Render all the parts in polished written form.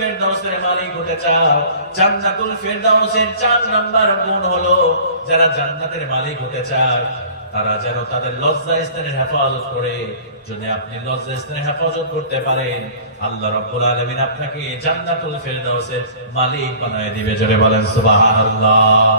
ফেরদাউসের মালিক হতে চাও, জান্নাতুল ফেরদাউসের 4 নাম্বার গুণ হলো যারা জান্নাতের মালিক হতে চায় তারা যেন তাদের লজ্জাস্থানের হেফাজত করে। যদি আপনি লজ্জাস্থানের হেফাজত করতে পারেন, আল্লাহ রাব্বুল আলামিন আপনাকে জান্নাতুল ফেরদাউসের মালিক বানায় দিবে। জোরে বলেন সুবহানাল্লাহ।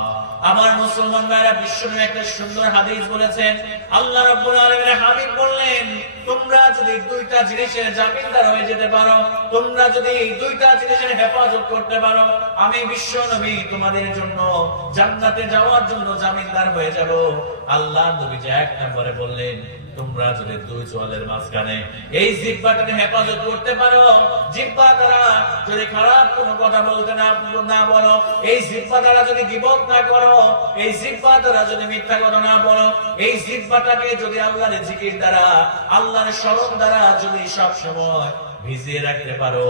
আমার মুসলমান ভাইরা, বিশ্বনবী একটা সুন্দর হাদিস বলেছেন। আল্লাহ রাব্বুল আলামিনের হাবিব বললেন, তোমরা যদি 2টা জিনিসের জামিনদার হয়ে যেতে পারো, তোমরা যদি 2টা জিনিসের হেফাজত করতে পারো, আমি বিশ্বনবী তোমাদের জন্য জান্নাতে যাওয়ার জন্য জামিনদার হয়ে যাব। আল্লাহর নবী যে 1 নম্বরে বললেন, তোমরা যদি 2 চোয়ালের মাঝখানে এই জিহ্বাটাকে হেফাজত করতে পারো, জিহ্বা দ্বারা যদি খারাপ কোনো কথা বলতে না বলো, এই জিহ্বা দ্বারা যদি গীবত না করো, এই জিহ্বা দ্বারা যদি মিথ্যা কথা না বলো, এই জিহ্বাটাকে যদি আল্লাহর জিকির দ্বারা, আল্লাহর স্মরণ দ্বারা যদি সব সময় ভিজিয়ে রাখতে পারো,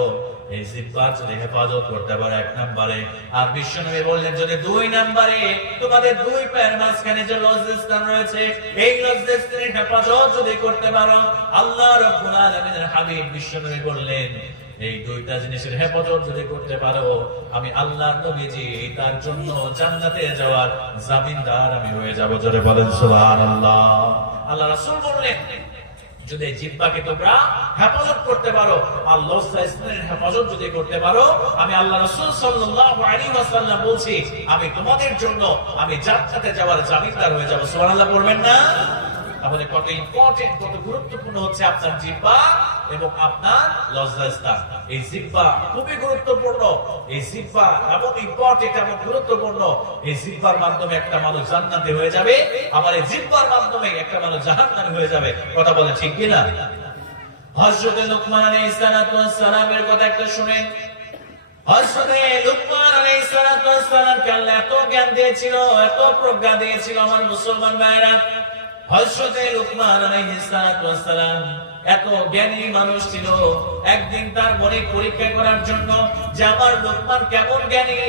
এই জিহ্বা যদি হেফাজত করতে পারো 1 নম্বরে। আর বিশ্বনবী বললেন, যদি 2 নম্বরে তোমাদের 2 পায়ের মাঝখানে যে লজ্জাস্থান রয়েছে, এই লজ্জাস্থানের হেফাজত যদি করতে পারো, আল্লাহ রাব্বুল আলামিনের হাবিব বিশ্বনবী বললেন, এই 2টা জিনিসের হেফাজত যদি করতে পারো, আমি আল্লাহর নবীজি তার জন্য জান্নাতে যাওয়ার জামিনদার আমি হয়ে যাব। জোরে বলেন সুবহানাল্লাহ। আল্লাহ রাসূল বললেন, যদি জিহ্বাকে তোমরা হেফাজত করতে পারো, আর লজ্জাস্থানের হেফাজত যদি করতে পারো, আমি আল্লাহ রাসূল সাল্লাল্লাহু আলাইহি ওয়াসাল্লাম বলছি, আমি তোমাদের জন্য আমি জান্নাতে যাওয়ার জামিনদার হয়ে যাব। সুবহানাল্লাহ পড়বেন না? তাহলে কত ইম্পর্টেন্ট, কত গুরুত্বপূর্ণ হচ্ছে আপনার জিহ্বা এবং আপনার লজ্জাস্থান। এই জিহ্বা খুবই গুরুত্বপূর্ণ। এই জিহ্বা এমন ইম্পর্টেন্ট, এমন গুরুত্বপূর্ণ। এই জিহ্বার মাধ্যমে একটা মানুষ জান্নাতে হয়ে যাবে, আবার এই জিহ্বার মাধ্যমে একটা মানুষ জাহান্নামে হয়ে যাবে। কথা বলে ঠিক কিনা? হযরত লুকমান আলাইহিস সালাতু ওয়াস সালামের কথা একটা শুনেন। হযরত লুকমান আলাইহিস সালাতু ওয়াস সালামকে আল্লাহ এত জ্ঞান দিয়েছিল, এত প্রজ্ঞা দিয়েছিল আমার মুসলমান ভাইরা। হযরত লুকমান আলাইহিস সালাতু ওয়াস সালাম এত জ্ঞানী মানুষ ছিল। একদিন তার মনে পরীক্ষা করার জন্য যে আমার লুকমান কেমন জ্ঞানী,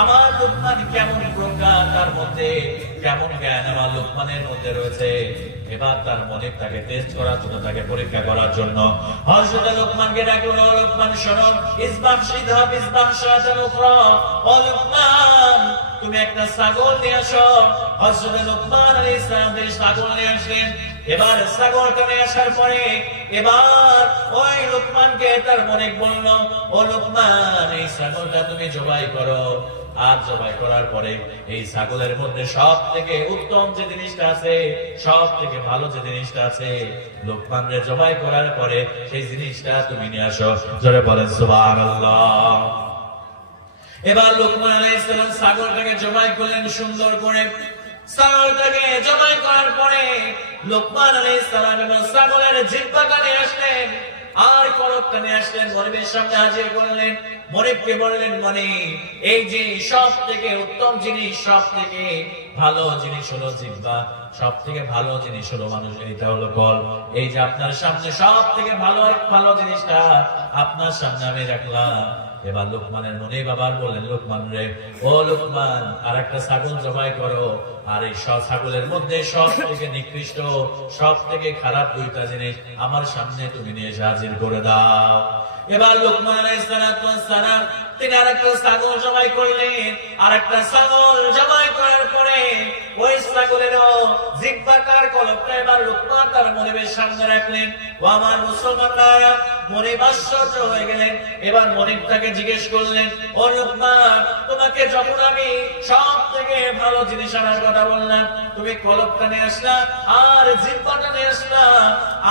আমার লুকমান কেমন প্রজ্ঞা, তার মধ্যে কেমন জ্ঞান আমার লুকমানের মধ্যে রয়েছে, এবার তার মনে তাকে টেস্ট করার জন্য, তাকে পরীক্ষা করার জন্য হযরত লুকমানকে ডাকে, ও লুকমান শোনো, ইসবাহ সিদহাব ইসবাহ শাতান উখরা, ও লুকমান তুমি একটা ছাগল নিয়ে আসো। হযরত লুকমান আলাইহিস সালাম ছাগল নিয়ে আসলেন। এবার ছাগলটা নিয়ে আসার পরে এবার ওই লুকমানকে তার মনে বলল, ও লুকমান এই ছাগলটা তুমি জবাই করো। আর জবাই করার পরে এই ছাগলের মধ্যে সব থেকে উত্তম যে জিনিসটা আছে, সব থেকে ভালো যে জিনিসটা আছে, লুকমানরে জবাই করার পরে সেই জিনিসটা তুমি নিয়ে আসো। জোরে বলেন সুবহানাল্লাহ। এবার লুকমান আলাইহিস সালাম ছাগলটাকে জবাই করলেন সুন্দর করে। ছাগলটাকে জবাই করার পরে লুকমান আলাইহিস সালাম এবার ছাগলের জিহ্বাটা নিয়ে আসলেন, আর কলবটা নিয়ে আসলেন, মনিবের সামনে হাজির করলেন। মনিবকে বললেন, মনিব এই যে সব থেকে উত্তম জিনিস, সব থেকে ভালো জিনিস হলো জিহ্বা, সব থেকে ভালো জিনিস হলো মানুষের, এটা হলো কলব। এই যে আপনার সামনে সব থেকে ভালো জিনিসটা আপনার সামনে আমি রাখলাম। এবার লুকমানের মনে বাবার বললেন, লুকমান রে, ও লুকমান আর একটা ছাগল জবাই করো, আর এই সব ছাগলের মধ্যে সব থেকে নিকৃষ্ট, সব থেকে খারাপ 2টা জিনিস আমার সামনে তুমি নিয়ে হাজির করে দাও। এবার লুকমান আলাইহিস সালাম তিনি আরেকটা ছাগল জবাই করলেন। আরেকটা ছাগল জবাই করার পরে ওই ছাগলেরও জিহ্বাটার কলবটা এবার লুকমান তার মনিবের সামনে রাখলেন। ও আমার মুসলমানরা, মনিব আশ্চর্য হয়ে গেলেন। এবার মনিব তাকে জিজ্ঞেস করলেন, ও লুকমান তোমাকে যখন আমি সব থেকে ভালো জিনিস আনার কথা বললাম, তুমি কলবটা নিয়ে আসলা আর জিহ্বাটা নিয়ে আসলা,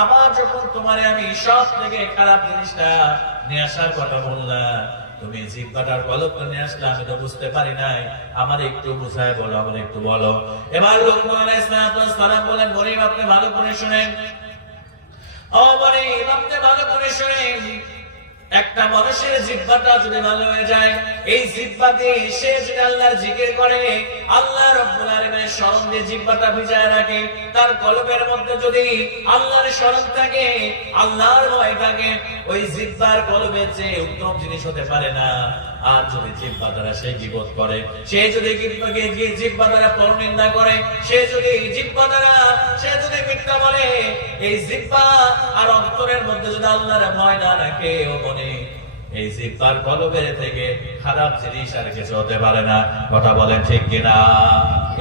আবার যখন তোমারে আমি সব থেকে খারাপ জিনিসটা নিয়ে আসার কথা বললাম, তুমি জিহ্বাটার কলবটা নিয়ে আসলে আমি তো বুঝতে পারি নাই, আমার একটু বুঝায় বলো, আমার একটু বলো। এবার লুকমান আলাইহিস সালাম বলেন, মনিব আপনি ভালো করে শুনেন, ও মনিব আপনি ভালো করে শুনেন, একটা মানুষের জিহ্বাটা যদি ভালো হয়ে যায়, এই জিহ্বা দিয়ে সে যদি আল্লাহর জিকির করে, আল্লাহ রাব্বুল আলামিনের স্মরণ দিয়ে জিহ্বাটা ভিজায় রাখে, তার কলবের মধ্যে যদি আল্লাহর স্মরণ থাকে, আল্লাহর ভয় থাকে, ওই জিহ্বার কলবে যে উত্তম জিনিস হতে পারে না। আর যদি জিহ্বা দ্বারা সে গীবত করে, সে যদি জিহ্বা দ্বারা পরনিন্দা করে, সে যদি জিহ্বা দ্বারা সে যদি মিথ্যা বলে, এই জিহ্বা আর অন্তরের মধ্যে যদি আল্লাহর ভয় না রাখে, ও মনে এই জিহ্বার কলবের থেকে খারাপ জিনিস আর কিছু হতে পারে না। কথা বলেন ঠিক কিনা?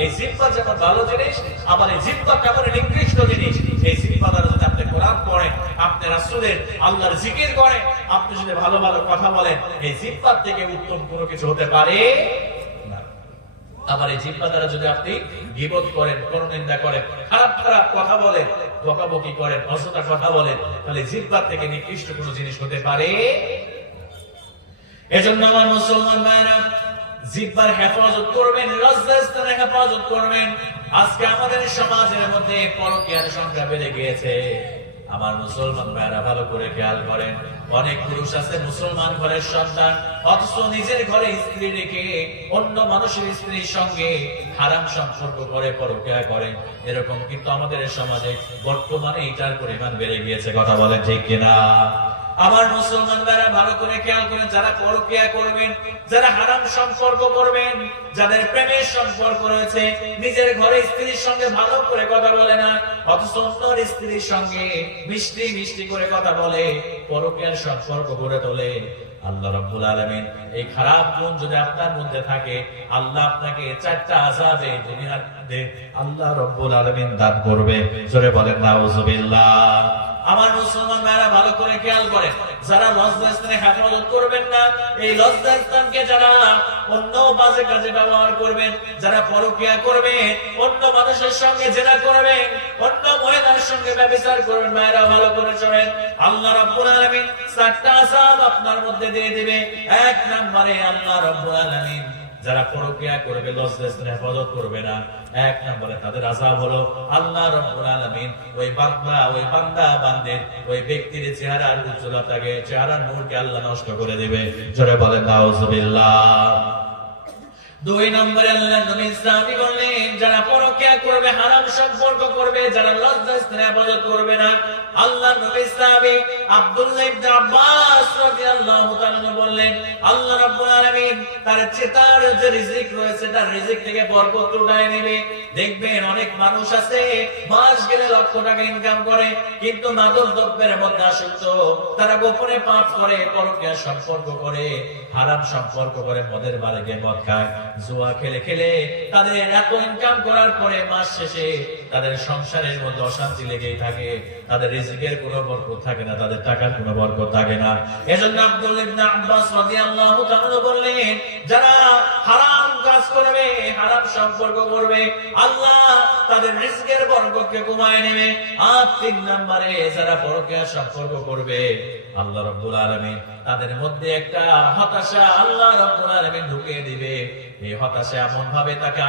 এই জিহ্বা যেমন ভালো জিনিস, আবার এই জিহ্বা কেমন নিকৃষ্ট জিনিস। এই জিহ্বা দ্বারা যদি আপনি কোরআন পড়েন, আপনি রাসূলের আল্লাহর জিকির করেন, আপনি যদি ভালো ভালো কথা বলেন, এই জিহ্বার থেকে উত্তম কোনো কিছু হতে পারে না। আবার এই জিহ্বা দ্বারা যদি আপনি গীবত করেন, পরনিন্দা করেন, খারাপ খারাপ কথা বলেন, বকাবকি করেন, অযথা কথা বলেন, তাহলে জিহ্বার থেকে নিকৃষ্ট কোনো জিনিস হতে পারে। এজন্য আমার মুসলমান ভাইরা, জিহ্বার হেফাজত করবেন, লজ্জাস্থানের হেফাজত করবেন। আজকে আমাদের সমাজের মধ্যে পরকীয়ার সংখ্যা বেড়ে গিয়েছে। আমার মুসলমান ভাইরা ভালো করে খেয়াল করেন, অনেক পুরুষ আছে মুসলমান ঘরের সন্তান, অথচ নিজের ঘরে স্ত্রী রেখে অন্য মানুষের স্ত্রীর সঙ্গে হারাম সম্পর্ক করে, পরকীয়া করে। এরকম কিন্তু আমাদের সমাজে বর্তমানে এটার পরিমাণ বেড়ে গিয়েছে। কথা বলেন ঠিক কিনা? আমার মুসলমান ভাইরা ভালো করে খেয়াল করেন, যারা পরকীয়া করবেন, যারা হারাম সম্পর্ক করবেন, যাদের প্রেমের সম্পর্ক রয়েছে, নিজের ঘরে স্ত্রীর সঙ্গে ভালো করে কথা বলে না, অথচ অন্যর স্ত্রীর সঙ্গে মিষ্টি মিষ্টি করে কথা বলে, পরকীয়ার সম্পর্ক গড়ে তোলে। আল্লাহ রাব্বুল আলামিন এই খারাপ গুণ যদি আপনার মধ্যে থাকে, আল্লাহ আপনাকে 4টা আযাবে দুনিয়ার মধ্যে আল্লাহ রাব্বুল আলামিন দান করবে। জোরে বলেন নাউযুবিল্লাহ। আমার মুসলমান ভাইরা ভালো করে খেয়াল করেন, যারা লজ্জাস্থানে হেফাজত করবেন না, এই লজ্জাস্থানকে যারা অন্য বাজে কাজে ব্যবহার করবেন, যারা পরকীয়া করবেন, অন্য মানুষের সঙ্গে জেনা করবেন, অন্য মহিলার সঙ্গে ব্যভিচার করবেন, ভাইরা ভালো করে শোনেন, আল্লাহ রাব্বুল আলামিন 4টা আযাব আপনার মধ্যে দিয়ে দিবে। 1 নম্বরে আল্লাহ রাব্বুল আলামিন যারা পরকীয়া করবে, লজ্জাস্থানে হেফাজত করবে না, 1 নম্বরে তাদের আযাব হলো আল্লাহ রাব্বুল আলামিন ওই বান্দা বান্দির ওই ব্যক্তির চেহারার উজ্জ্বলতাকে, চেহারার নূরকে আল্লাহ নষ্ট করে দিবে। জোরে বলেন নাউযুবিল্লাহ। 2 নম্বরে আল্লাহ নবী সাহাবী বললেন, যারা পরকীয়া করবে, হারাম সম্পর্ক করবে, যারা লজ্জাস্থানে হেফাজত করবে না, আল্লাহ নবী সাহাবী আব্দুল্লাহ ইবনে আব্বাস রাদিয়াল্লাহু তাআলা বললেন, আল্লাহ রাব্বুল আলামিন তার চেতার যে রিজিক রয়েছে, তার রিজিক থেকে বরকত উঠায় নেবে। দেখবেন অনেক মানুষ আছে মাস গেলে লক্ষ টাকা ইনকাম করে, কিন্তু মাদক দ্রব্যের মধ্যে আসক্ত, তারা গোপনে পাপ করে, পরকীয়া সম্পর্ক করে, হারাম সম্পর্ক করে, মদের বারে গিয়ে মদ খায়, জুয়া খেলে খেলে তাদের এত ইনকাম করার পরে মাস শেষে তাদের সংসারের মধ্যে অশান্তি লেগেই থাকে, তাদের রিজিকের কোনো বরকত থাকে না, তাদের টাকার কোনো বরকত থাকে না। এজন্য আব্দুল্লাহ ইবনে আব্বাস রাদিয়াল্লাহু তাআলা বললেন, যারা হারাম কাজ করবে, হারাম সম্পর্ক করবে, আল্লাহ তাদের রিজিকের বরকতকে কমায় নেবে। আর 3 নম্বরে যারা পরকীয়া সম্পর্ক করবে, আল্লাহ রাব্বুল আলামিন তাদের মধ্যে একটা হতাশা আল্লাহ রাব্বুল আলামিন ঢুকিয়ে দিবে। এই হতাশা এমন ভাবে তাকে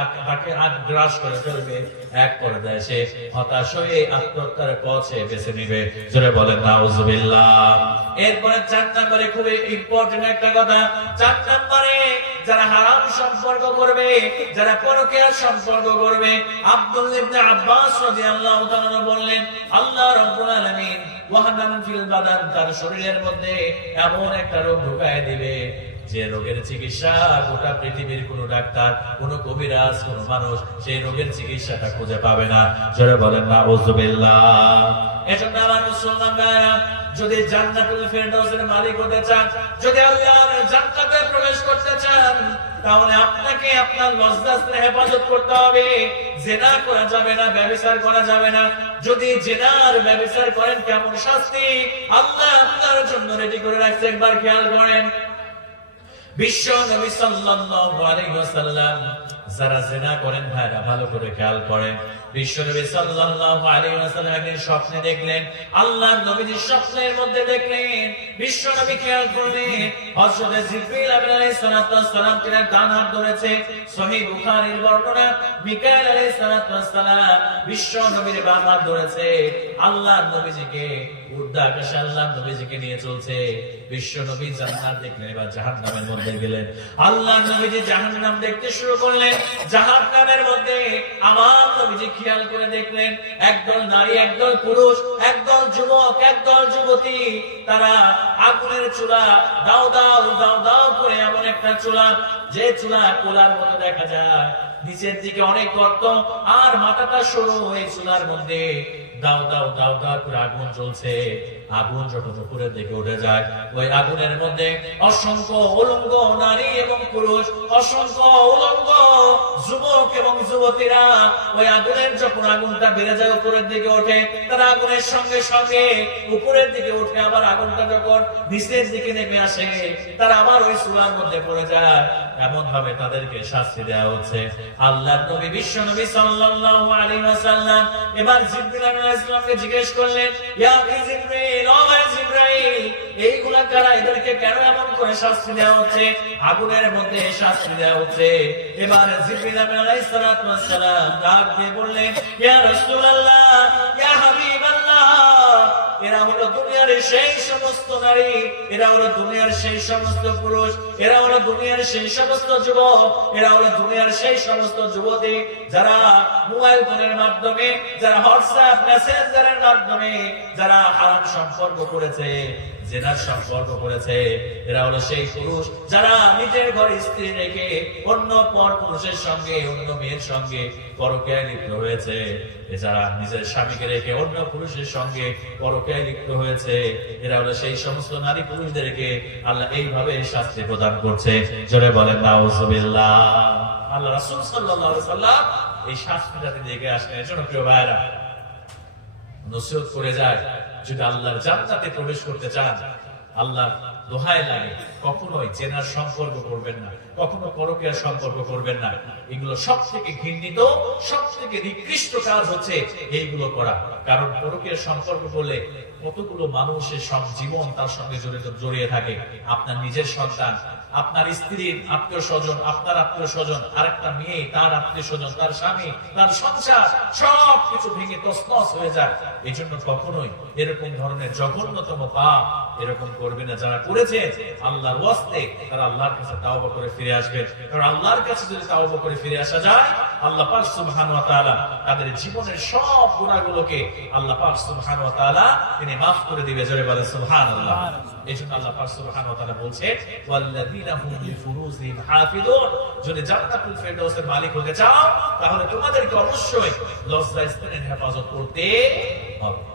গ্রাস করে ফেলবে, এক পর্যায়ে সে হতাশ হয়ে আত্মহত্যার পথে বেছে নিবে। জোরে বলেন নাউযুবিল্লাহ। এরপরে 4 নম্বরে খুবই ইম্পর্টেন্ট একটা কথা, 4 নম্বরে যারা হারাম সম্পর্ক করবে, যারা পরকীয়া সম্পর্ক করবে, আব্দুল্লাহ ইবনে আব্বাস রাদিয়াল্লাহু তাআলা বললেন, আল্লাহ রাব্বুল আলামিন ওয়াহানান ফিল বাদান, তার শরীরের মধ্যে এমন একটা রোগ ঢুকায় দিবে, যে রোগের চিকিৎসা গোটা পৃথিবীর কোন ডাক্তার, কোন কবিরাজ, কোন মানুষ সেই রোগের চিকিৎসাটা খুঁজে পাবে না। জোরে বলেন নাউযুবিল্লাহ। এজন্য আমার মুসলমান ভাইরা, যদি জান্নাতুল ফেরদাউসের মালিক হতে চান, যদি আল্লাহর জান্নাতে প্রবেশ করতে চান, তাহলে আপনাকে আপনার লজ্জাস্থানে হেফাজত করতে হবে। জিনা করা যাবে না, ব্যভিচার করা যাবে না। যদি জিনার ব্যভিচার করেন, কেমন শাস্তি আল্লাহ আপনার জন্য রেডি করে রাখছে, একবার খেয়াল করেন। বিশ্ব নবী সাল্লাল্লাহু আলাইহি ওয়াসাল্লাম যারা জিনা করেন, ভাইরা ভালো করে খেয়াল করেন, বিশ্ব নবী সাল্লাল্লাহু আলাইহি ওয়াসাল্লাম একদিন স্বপ্নে দেখলেন, আল্লাহর নবীজি স্বপ্নের মধ্যে দেখলেন, বিশ্ব নবী খেয়াল করলেন হযরত জিবরিল আলাইহিস সালাম তিনার ডান হাত ধরেছে। সহিহ বুখারীর বর্ণনা, মিকাইল আলাইহিস সালাম বিশ্ব নবীর বাম হাত ধরেছে, আল্লাহর নবীজিকে উর্দা আকাশে আল্লাহর নবীজিকে নিয়ে চলছে। বিশ্ব নবী জান্নাত দেখলেন, এবার জাহান্নামের মধ্যে গেলেন, আল্লাহর নবীজি জাহান্নাম দেখতে শুরু করলেন। জাহান্নামের মধ্যে আমার নবীজি খেয়াল করে দেখলেন, একদল নারী, একদল পুরুষ, একদল যুবক, একদল যুবতী, তারা আগুনের চুলা দাও দাও দাও দাও করে, এমন একটা চুলা যে চুলা কোলার মতো দেখা যায়, নিচের দিকে অনেক গর্ত আর মাথাটা সরু, এই চুলার মধ্যে দাও দাও দাও দাও করে আগুন জ্বলছে। আগুন যখন উপরের দিকে উঠে যায়, ওই আগুনের মধ্যে অসংখ্য উলঙ্গ নারী এবং পুরুষ, অসংখ্য উলঙ্গ যুবক এবং যুবতীরা ওই আগুনের যখন আগুনটা বেড়ে যায় উপরের দিকে ওঠে, তারা আগুনের সঙ্গে সঙ্গে উপরের দিকে উঠে আবার আগুনটা যখন নিচের দিকে নেমে আসে, তারা আবার ওই চুলার মধ্যে পড়ে যায়। এমন ভাবে তাদেরকে শাস্তি দেওয়া হচ্ছে। আল্লাহর নবী বিশ্ব নবী সাল্লাল্লাহু আলাইহি ওয়াসাল্লাম এবার জিবরিল আলাইহিস সালামকে জিজ্ঞেস করলেন, ইয়া জিবরিল, ও জিবরাইল, এইগুলা কারা, এদেরকে কেন এমন করে শাস্তি দেওয়া হচ্ছে, আগুনের মধ্যে শাস্তি দেওয়া হচ্ছে? এবার জিবরিল আলাইহিস সালাম ডাক দিয়ে বললেন, ইয়া রাসূলুল্লাহ, ইয়া হাবিবাল্লাহ, এরা হলো দুনিয়ার সেই সমস্ত নারী, এরা হলো দুনিয়ার সেই সমস্ত পুরুষ, এরা হলো দুনিয়ার সেই সমস্ত যুবক, এরা হলো দুনিয়ার সেই সমস্ত যুবতী যারা মোবাইল ফোনের মাধ্যমে, যারা হোয়াটসঅ্যাপ মেসেঞ্জারের মাধ্যমে যারা হারাম সম্পর্ক করেছে, জেনার সম্পর্ক করেছে। এরা হলো সেই পুরুষ যারা নিজের ঘরে স্ত্রী রেখে অন্য পর পুরুষের সঙ্গে, অন্য মেয়ের সঙ্গে পরকীয়ায় লিপ্ত হয়েছে। যারা নিজের স্বামীকে রেখে অন্য পুরুষের সঙ্গে পরকীয়ায় লিপ্ত হয়েছে, এরা হলো সেই সমস্ত নারী পুরুষদেরকে আল্লাহ এইভাবে শাস্তি প্রদান করছে। জোরে বলেন নাউজুবিল্লাহ। আল্লাহ রাসূল সাল্লাল্লাহু আলাইহি ওয়াসাল্লাম এই শাস্তিটাকে দেখে আসেন। এজন্য প্রিয় ভাইরা, নসিহত করে যায়, যদি আল্লাহর জান্নাতে প্রবেশ করতে চান, আল্লাহর দোহাই লাগে কখনোই জেনার সম্পর্ক করবেন না, কখনো পরকীয়ার সম্পর্ক করবেন না। এগুলো সব থেকে ঘৃণিত, সব থেকে নিকৃষ্ট কাজ হচ্ছে এইগুলো করা। কারণ পরকীয়ার সম্পর্ক করলে কতগুলো মানুষের সব জীবন তার সঙ্গে জড়িয়ে থাকে। আপনার নিজের সন্তান, আপনার স্ত্রীর আত্মীয় স্বজন, আপনার আত্মীয় স্বজন, আরেকটা মেয়ে, তার আত্মীয় স্বজন, তার স্বামী, তার সংসার, সব কিছু ভেঙে তছনছ হয়ে যায়। এই জন্য কখনোই এরকম ধরনের জঘন্যতম পাপ এরকম করবে না। যারা করেছে আল্লাহর ওয়াস্তে, তারা আল্লাহর কাছে তাওবা করে ফিরে আসবে। কারণ আল্লাহর কাছে যদি তাওবা করে ফিরে আসা যায়, আল্লাহ পাক সুবহানাহু ওয়া তাআলা তাদের জীবনের সব গুনাহগুলোকে আল্লাহ পাক সুবহানাহু ওয়া তাআলা তিনি মাফ করে দিবে। জোরে বলেন সুবহানাল্লাহ। এজন্য আল্লাহ পাক সুবহানাহু ওয়া তাআলা বলছে, ওয়াল্লাযীনা হুম লিফুরুজিহিম হাফিযুন, যদি জান্নাতুল ফেরদাউসের মালিক হতে চাও, তাহলে তোমাদেরকে অবশ্যই লজ্জাস্থানের হেফাজত করতে হবে।